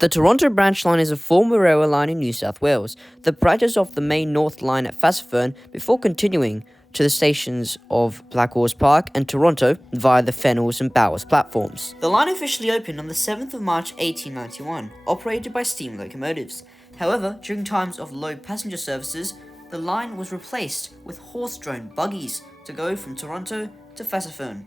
The Toronto Branch Line is a former railway line in New South Wales that branches off the main North Line at Fassifern before continuing to the stations of Blackhorse Park and Toronto via the Fennells and Bowers platforms. The line officially opened on the 7th of March 1891, operated by steam locomotives. However, during times of low passenger services, the line was replaced with horse-drawn buggies to go from Toronto to Fassifern.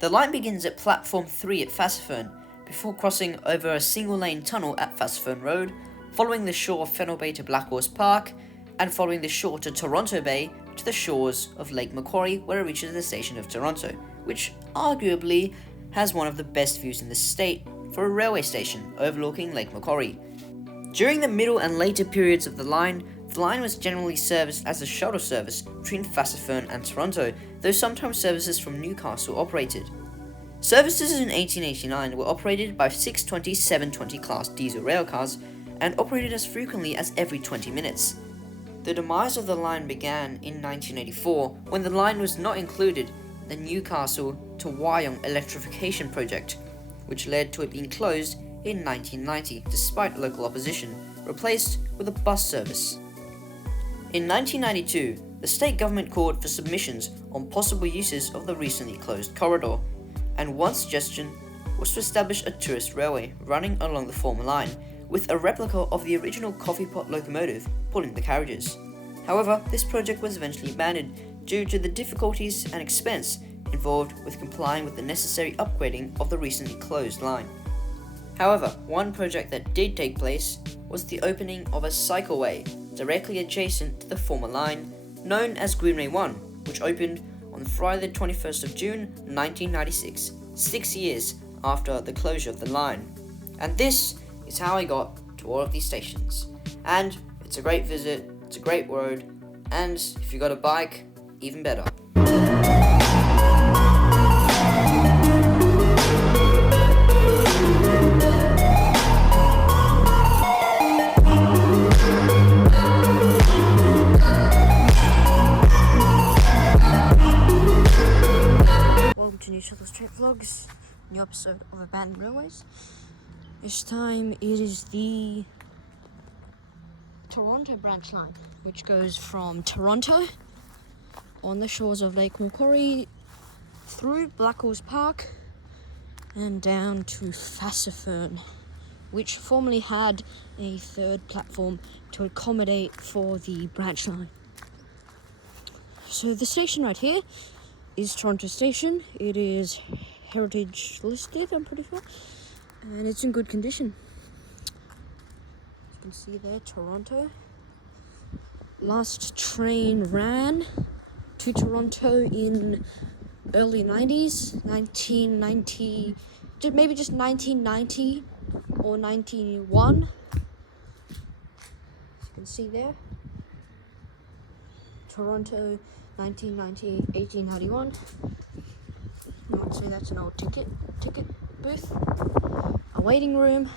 The line begins at Platform 3 at Fassifern, before crossing over a single-lane tunnel at Fassifern Road, following the shore of Fennell Bay to Blackhorse Park, and following the shore to Toronto Bay to the shores of Lake Macquarie, where it reaches the station of Toronto, which arguably has one of the best views in the state for a railway station overlooking Lake Macquarie. During the middle and later periods of the line was generally serviced as a shuttle service between Fassifern and Toronto, though sometimes services from Newcastle operated. Services in 1889 were operated by 620-720 class diesel railcars and operated as frequently as every 20 minutes. The demise of the line began in 1984 when the line was not included in the Newcastle to Wyong electrification project, which led to it being closed in 1990 despite local opposition, replaced with a bus service. In 1992, the state government called for submissions on possible uses of the recently closed corridor, and one suggestion was to establish a tourist railway running along the former line, with a replica of the original coffee pot locomotive pulling the carriages. However, this project was eventually abandoned due to the difficulties and expense involved with complying with the necessary upgrading of the recently closed line. However, one project that did take place was the opening of a cycleway directly adjacent to the former line, known as Greenway 1, which opened on Friday the 21st of June 1996, 6 years after the closure of the line. And this is how I got to all of these stations. And it's a great visit, it's a great road, and if you got a bike, even better. Welcome to New South Wales Trip Vlogs, new episode of Abandoned Railways. This time it is the Toronto Branch Line, which goes from Toronto on the shores of Lake Macquarie through Blackhorse Park and down to Fassifern, which formerly had a third platform to accommodate for the branch line. So the station right here is Toronto Station. It is heritage listed, I'm pretty sure, and it's in good condition. You can see there, Toronto. Last train ran to Toronto in early 90s, 1990, maybe just 1990 or 91. As you can see there, Toronto 1990, 1891. You might say that's an old ticket booth. A waiting room.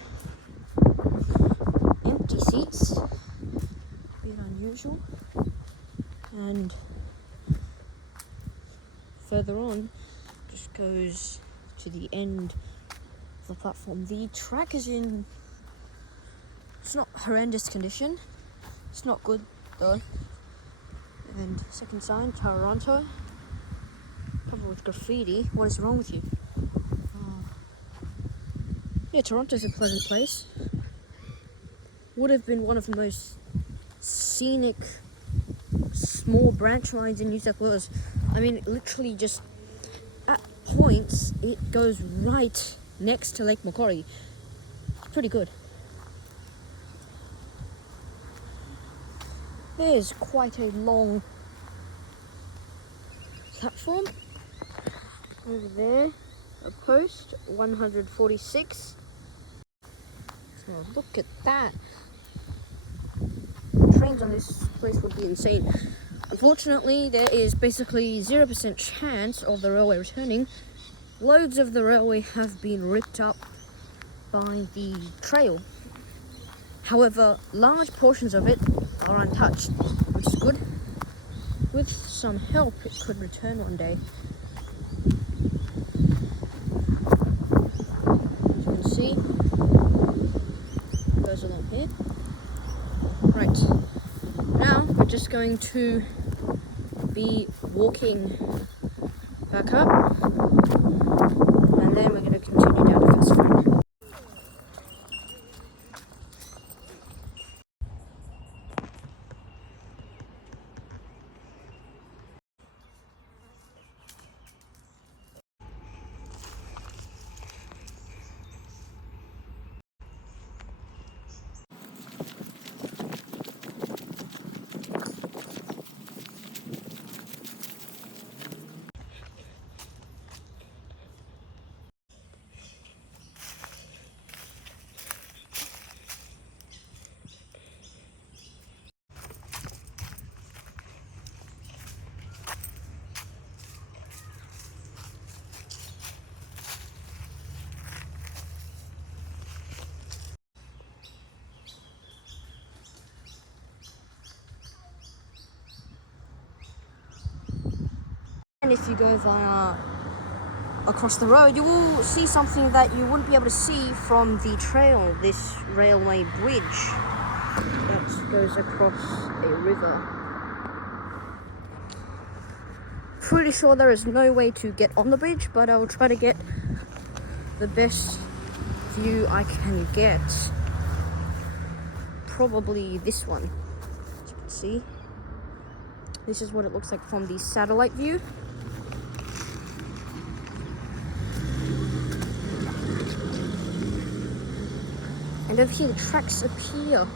Empty seats. A bit unusual. And further on, just goes to the end of the platform. The track is in, it's not horrendous condition. It's not good though. And second sign, Toronto. Covered with graffiti. What is wrong with you? Yeah, Toronto's a pleasant place. Would have been one of the most scenic small branch lines in New South Wales. I mean, literally just at points, it goes right next to Lake Macquarie. It's pretty good. There's quite a long platform. Over there, a post, 146. So look at that. Trains on this place would be insane. Unfortunately, there is basically 0% chance of the railway returning. Loads of the railway have been ripped up by the trail. However, large portions of it are untouched, which is good. With some help, it could return one day. As you can see, here. Right, now we're just going to be walking back up, and then we're going to continue down to Phasphone. And if you go via across the road, you will see something that you wouldn't be able to see from the trail, this railway bridge that goes across a river. Pretty sure there is no way to get on the bridge, but I will try to get the best view I can get. Probably this one, as you can see. This is what it looks like from the satellite view. And over here the tracks appear.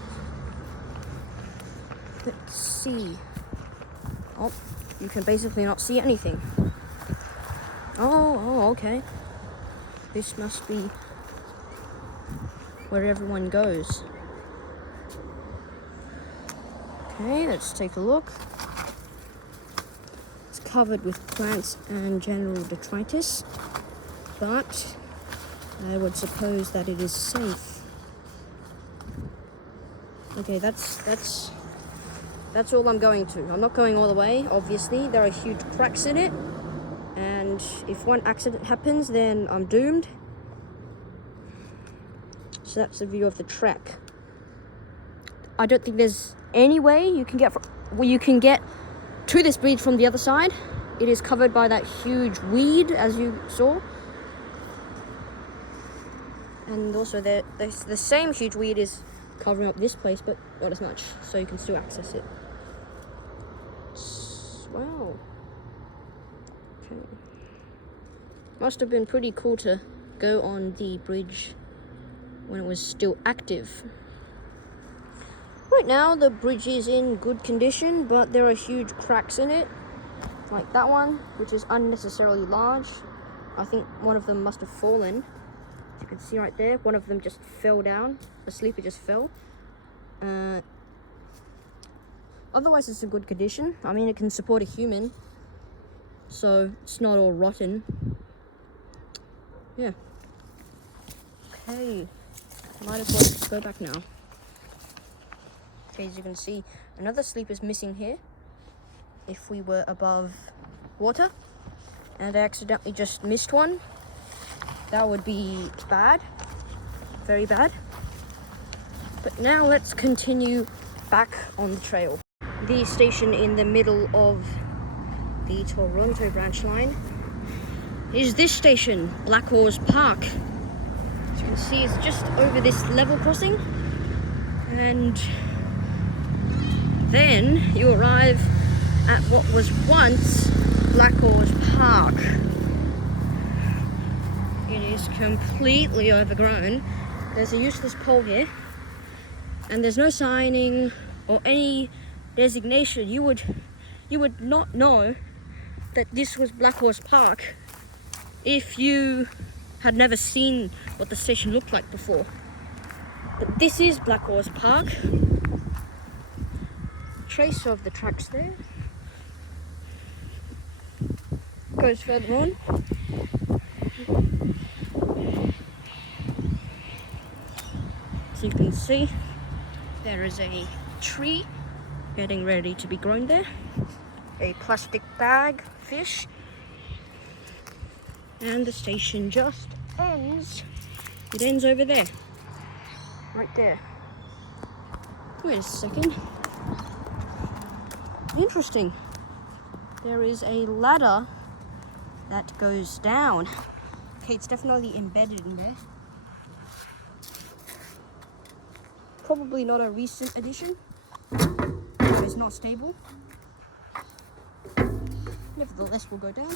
Let's see. Oh, you can basically not see anything. Oh, okay. This must be where everyone goes. Okay, let's take a look. It's covered with plants and general detritus, but I would suppose that it is safe. Okay, that's all I'm going to. I'm not going all the way, obviously. There are huge cracks in it, and if one accident happens, then I'm doomed. So that's the view of the track. I don't think there's any way you can get to this bridge from the other side. It is covered by that huge weed, as you saw. And also the same huge weed is covering up this place, but not as much, so you can still access it. Wow. Okay. Must have been pretty cool to go on the bridge when it was still active. Right now the bridge is in good condition, but there are huge cracks in it, like that one, which is unnecessarily large. I think one of them must have fallen. As you can see right there, one of them just fell down. The sleeper just fell. Otherwise it's in good condition. I mean, it can support a human, so it's not all rotten. Yeah. Okay, might as well go back now. Okay, as you can see, another sleeper is missing here. If we were above water and I accidentally just missed one, that would be bad, very bad. But now let's continue back on the trail. The station in the middle of the Toronto branch line is this station, Blackhorse Park. As you can see, it's just over this level crossing, and then you arrive at what was once Blackhorse Park. It is completely overgrown. There's a useless pole here, and there's no signing or any designation. You would not know that this was Blackhorse Park if you had never seen what the station looked like before. But this is Blackhorse Park. Trace of the tracks there. Goes further on. As you can see, there is a tree getting ready to be grown there. A plastic bag fish. And the station just ends. It ends over there. Right there. Wait a second. Interesting. There is a ladder that goes down. Okay, it's definitely embedded in there. Probably not a recent addition. It's not stable. Nevertheless, we'll go down.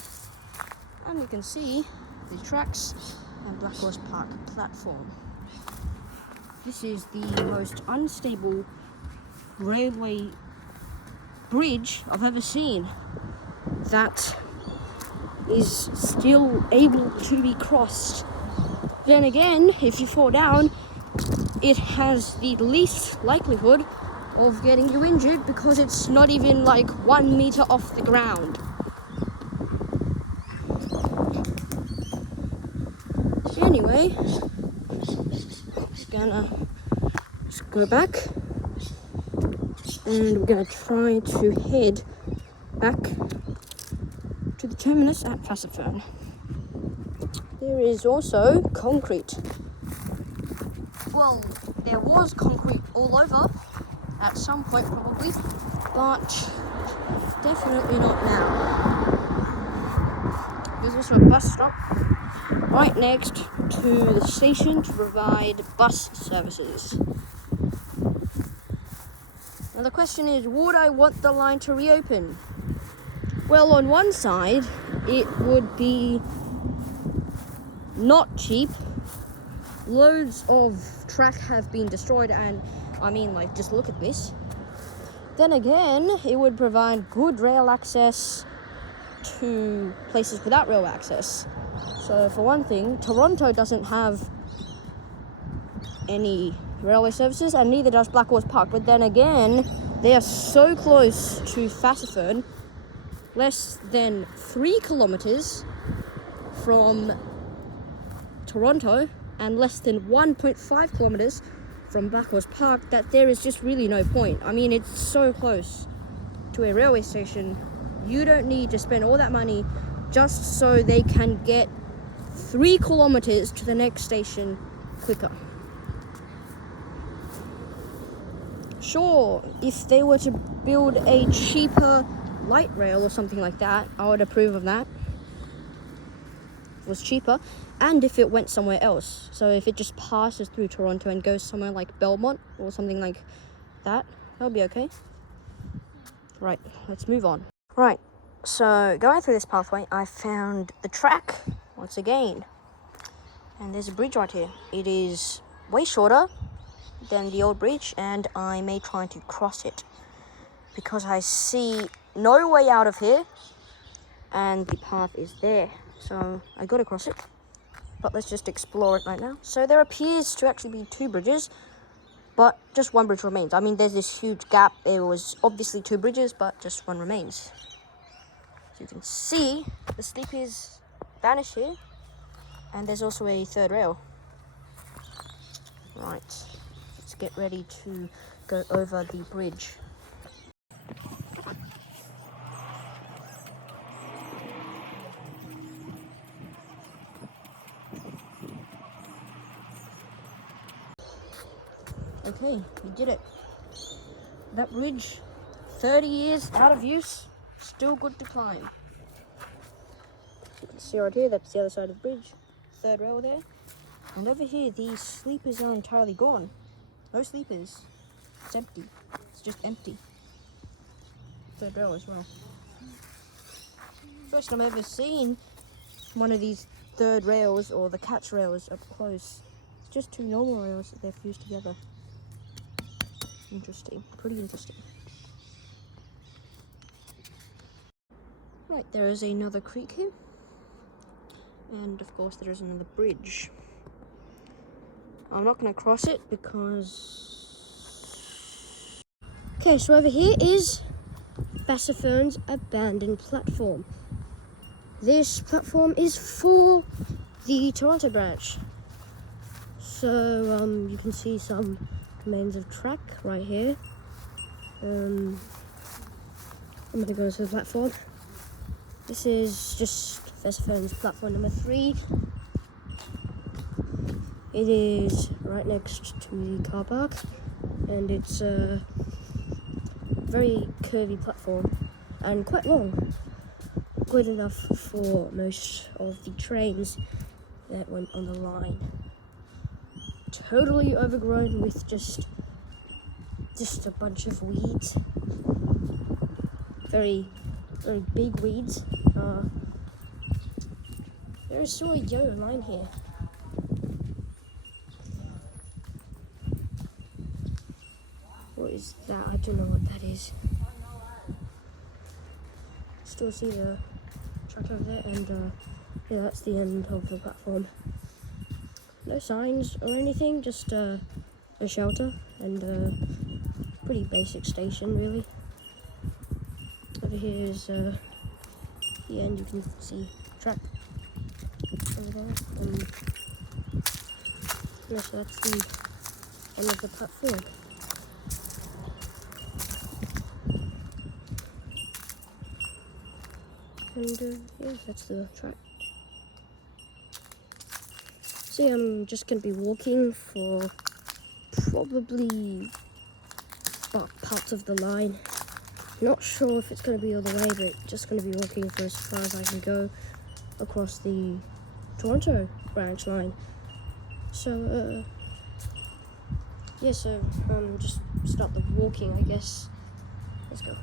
And you can see the tracks and Black Horse Park platform. This is the most unstable railway bridge I've ever seen that is still able to be crossed. Then again, if you fall down, it has the least likelihood of getting you injured because it's not even like 1 meter off the ground. So anyway, let's go back and we're gonna try to head back to the terminus at Fassifern. There is also concrete. Well, there was concrete all over at some point probably, but definitely not now. There's also a bus stop right next to the station to provide bus services. Now the question is, would I want the line to reopen? Well, on one side, it would be not cheap. Loads of track have been destroyed, and I mean, like, just look at this. Then again, it would provide good rail access to places without rail access. So for one thing, Toronto doesn't have any railway services, and neither does Black Horse Park. But then again, they are so close to Fassifern, less than 3 kilometers from Toronto, and less than 1.5 kilometers from Black Horse Park, that there is just really no point. I mean, it's so close to a railway station. You don't need to spend all that money just so they can get 3 kilometers to the next station quicker. Sure, if they were to build a cheaper light rail or something like that, I would approve of that. If it was cheaper, and if it went somewhere else. So if it just passes through Toronto and goes somewhere like Belmont or something like that, that'll be okay. Right, let's move on. Right, so going through this pathway, I found the track once again. And there's a bridge right here. It is way shorter than the old bridge, and I may try to cross it because I see no way out of here and the path is there. So I gotta cross it. But let's just explore it right now. So there appears to actually be 2 bridges, but just 1 bridge remains. I mean, there's this huge gap. There was obviously 2 bridges, but just 1 remains. So you can see the sleepies vanish here, and there's also a 3rd rail. Right, let's get ready to go over the bridge. Okay, we did it. That bridge, 30 years out of use, still good to climb. You can see right here, that's the other side of the bridge. 3rd rail there. And over here, these sleepers are entirely gone. No sleepers. It's empty. It's just empty. 3rd rail as well. First time I've ever seen one of these 3rd rails or the catch rails up close. It's just 2 normal rails that they've fused together. Interesting, pretty interesting. Right, there is another creek here. And of course there is another bridge. I'm not going to cross it because... Okay, so over here is Fassifern's abandoned platform. This platform is for the Toronto branch. So you can see some remains of track right here. I'm going to go to the platform. This is just Fassifern's platform number 3. It is right next to the car park. and it's a very curvy platform and quite long, good enough for most of the trains that went on the line. Totally overgrown with just a bunch of weeds, very big weeds. There is still a yellow line here. What is that? I don't know what that is. Still see the truck over there, and yeah, that's the end of the platform. No signs or anything, just a shelter and a pretty basic station, really. Over here is the end. You can see track over there, and yeah, so that's the end of the platform. And yeah, that's the track. See, I'm just gonna be walking for probably parts of the line. Not sure if it's gonna be all the way, but just gonna be walking for as far as I can go across the Toronto branch line. So yeah, so just start the walking, I guess. Let's go.